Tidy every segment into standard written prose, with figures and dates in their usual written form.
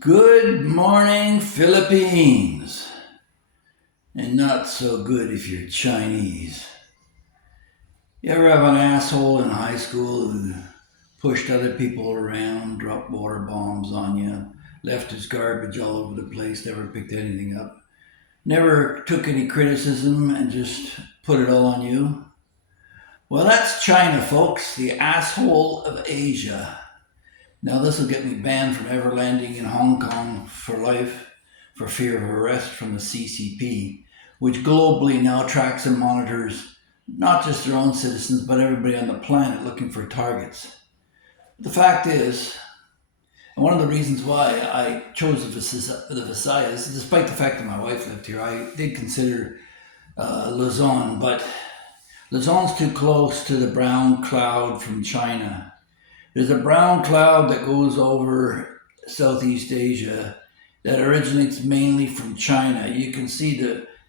Good morning, Philippines. And not so good if you're Chinese. You ever have an asshole in high school who pushed other people around, dropped water bombs on you, left his garbage all over the place, never picked anything up, never took any criticism and just put it all on you? Well, that's China, folks, the asshole of Asia. Now, this will get me banned from ever landing in Hong Kong for life for fear of arrest from the CCP, which globally now tracks and monitors not just their own citizens, but everybody on the planet looking for targets. The fact is, and one of the reasons why I chose the Visayas, despite the fact that my wife lived here, I did consider Luzon, but Luzon's too close to the brown cloud from China. There's a brown cloud that goes over Southeast Asia that originates mainly from China. You can see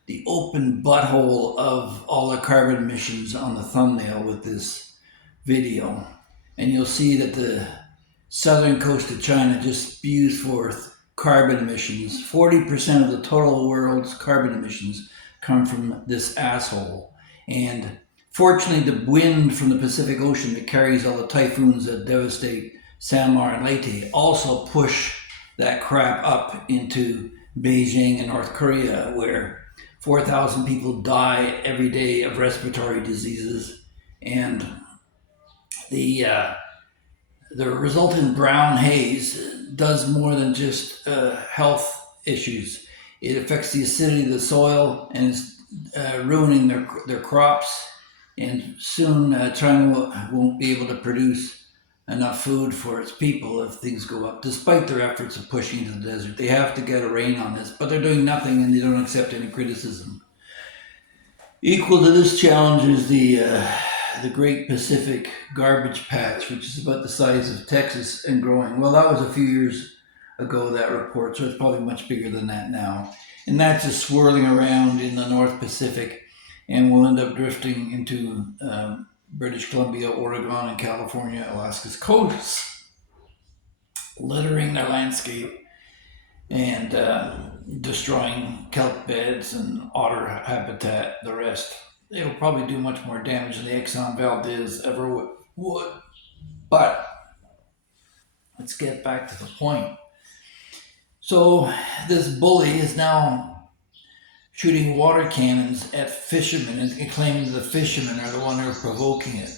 the open butthole of all the carbon emissions on the thumbnail with this video. And you'll see that the southern coast of China just spews forth carbon emissions. 40% of the total world's carbon emissions come from this asshole. And fortunately, the wind from the Pacific Ocean that carries all the typhoons that devastate Samar and Leyte also push that crap up into Beijing and North Korea, where 4,000 people die every day of respiratory diseases, and the the resultant brown haze does more than just health issues. It affects the acidity of the soil and is ruining their crops. And soon China won't be able to produce enough food for its people if things go up, despite their efforts of pushing into the desert. They have to get a rein on this, but they're doing nothing and they don't accept any criticism. Equal to this challenge is the Great Pacific Garbage Patch, which is about the size of Texas and growing. Well, that was a few years ago, that report, so it's probably much bigger than that now. And that's just swirling around in the North Pacific and will end up drifting into British Columbia, Oregon, and California, Alaska's coasts, littering their landscape and destroying kelp beds and otter habitat, the rest. It'll probably do much more damage than the Exxon Valdez ever would. But let's get back to the point. So this bully is now shooting water cannons at fishermen and claiming the fishermen are the one who are provoking it.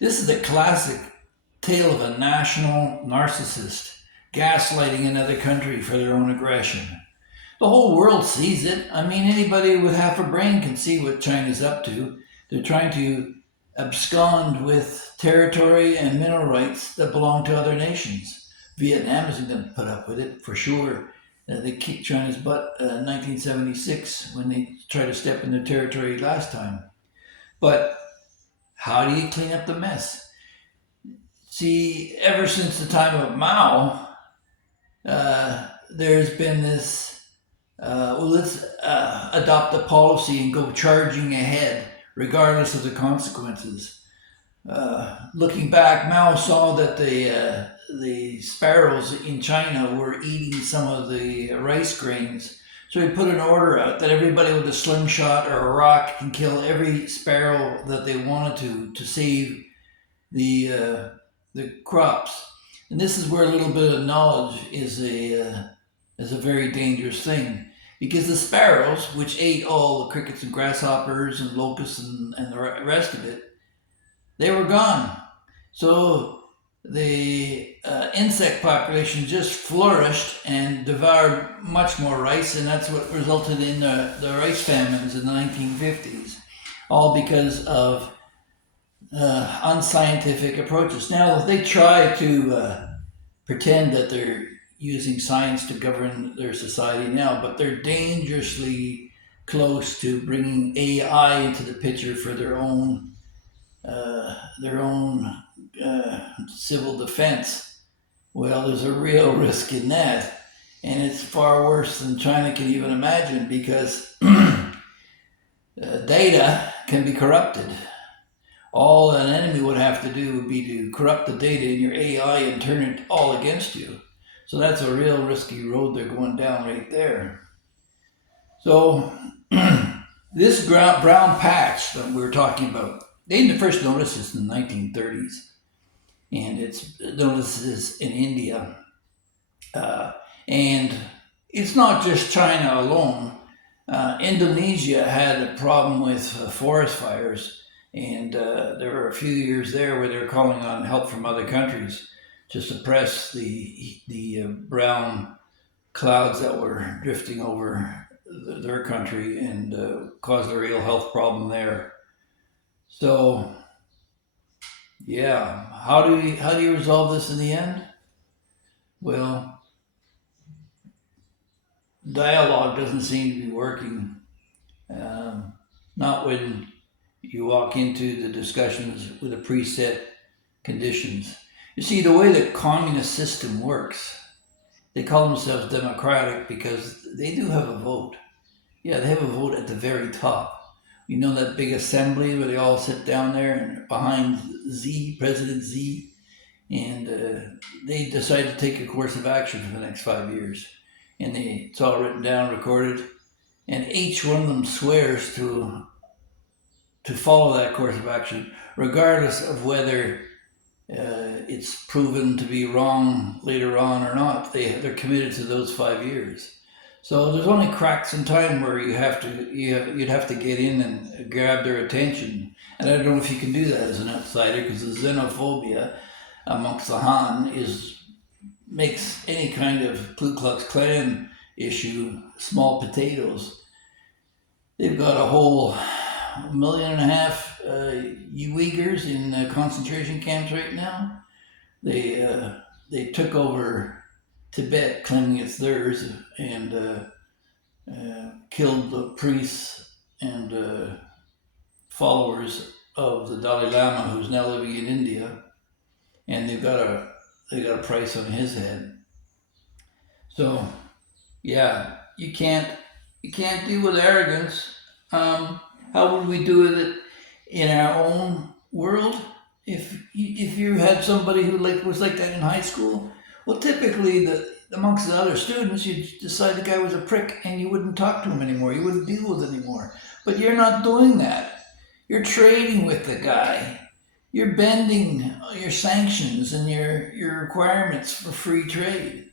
This is a classic tale of a national narcissist gaslighting another country for their own aggression. The whole world sees it. I mean, anybody with half a brain can see what China's up to. They're trying to abscond with territory and mineral rights that belong to other nations. Vietnam isn't going to put up with it, for sure. They kicked China's butt in 1976 when they tried to step in their territory last time. But how do you clean up the mess? See, ever since the time of Mao, there's been this, let's adopt a policy and go charging ahead, regardless of the consequences. Looking back, Mao saw that the sparrows in China were eating some of the rice grains. So he put an order out that everybody with a slingshot or a rock can kill every sparrow that they wanted to save the crops. And this is where a little bit of knowledge is a very dangerous thing, because the sparrows, which ate all the crickets and grasshoppers and locusts and the rest of it, they were gone. So the insect population just flourished and devoured much more rice, and that's what resulted in the rice famines in the 1950s, all because of unscientific approaches. Now, they try to pretend that they're using science to govern their society now, but they're dangerously close to bringing AI into the picture for their own civil defense. Well, there's a real risk in that, and it's far worse than China can even imagine, because data can be corrupted. All an enemy would have to do would be to corrupt the data in your AI and turn it all against you. So that's a real risky road they're going down right there. So this brown patch that we were talking about, they first noticed this in the 1930s, and it's noticed this in India. And it's not just China alone. Indonesia had a problem with forest fires, and there were a few years there where they were calling on help from other countries to suppress the brown clouds that were drifting over their country and caused a real health problem there. So, yeah, how do you resolve this in the end? Well, dialogue doesn't seem to be working. Not when you walk into the discussions with the preset conditions. You see, the way the communist system works, they call themselves democratic because they do have a vote. Yeah, they have a vote at the very top. You know that big assembly where they all sit down there and behind President Xi, and they decide to take a course of action for the next 5 years. And it's all written down, recorded, and each one of them swears to follow that course of action, regardless of whether it's proven to be wrong later on or not. They're committed to those 5 years. So there's only cracks in time where you'd have to get in and grab their attention. And I don't know if you can do that as an outsider, because the xenophobia amongst the Han makes any kind of Ku Klux Klan issue small potatoes. They've got a whole 1.5 million Uyghurs in concentration camps right now. They took over Tibet, claiming it's theirs, and killed the priests and followers of the Dalai Lama, who's now living in India, and they got a price on his head. So, yeah, you can't deal with arrogance. How would we do with it in our own world? If you had somebody who was like that in high school, well, typically amongst the other students, you'd decide the guy was a prick and you wouldn't talk to him anymore. You wouldn't deal with it anymore. But you're not doing that. You're trading with the guy. You're bending your sanctions and your requirements for free trade.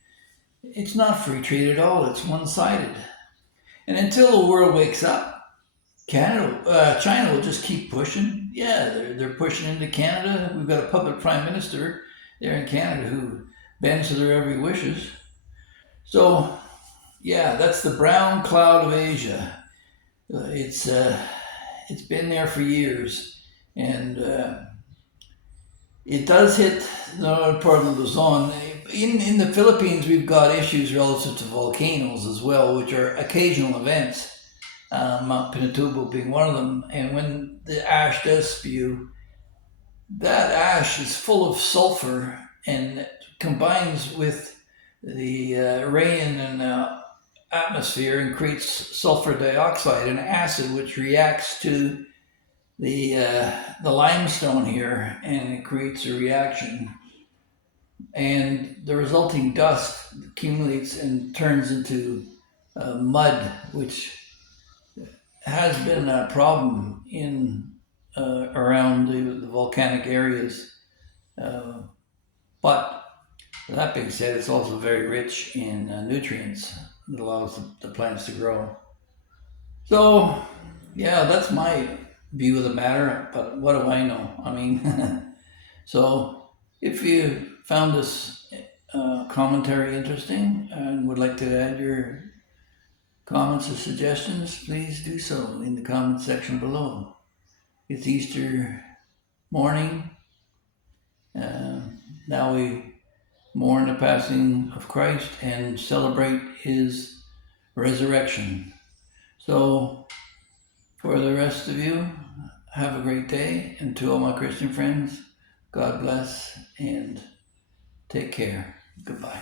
It's not free trade at all. It's one-sided. And until the world wakes up, China will just keep pushing. Yeah, they're pushing into Canada. We've got a puppet prime minister there in Canada who bends to their every wishes. So, yeah, that's the brown cloud of Asia. It's been there for years, and it does hit the northern part of Luzon. In the Philippines, we've got issues relative to volcanoes as well, which are occasional events. Mount Pinatubo being one of them, and when the ash does spew, that ash is full of sulfur and combines with the rain and atmosphere and creates sulfur dioxide, an acid which reacts to the limestone here, and it creates a reaction. And the resulting dust accumulates and turns into mud, which has been a problem in around the volcanic areas. But that being said, it's also very rich in nutrients that allows the plants to grow. So, yeah, that's my view of the matter, but what do I know? I mean, so if you found this commentary interesting and would like to add your comments or suggestions, please do so in the comment section below. It's Easter morning. Now we mourn the passing of Christ and celebrate his resurrection. So, for the rest of you, have a great day. And to all my Christian friends, God bless and take care. Goodbye.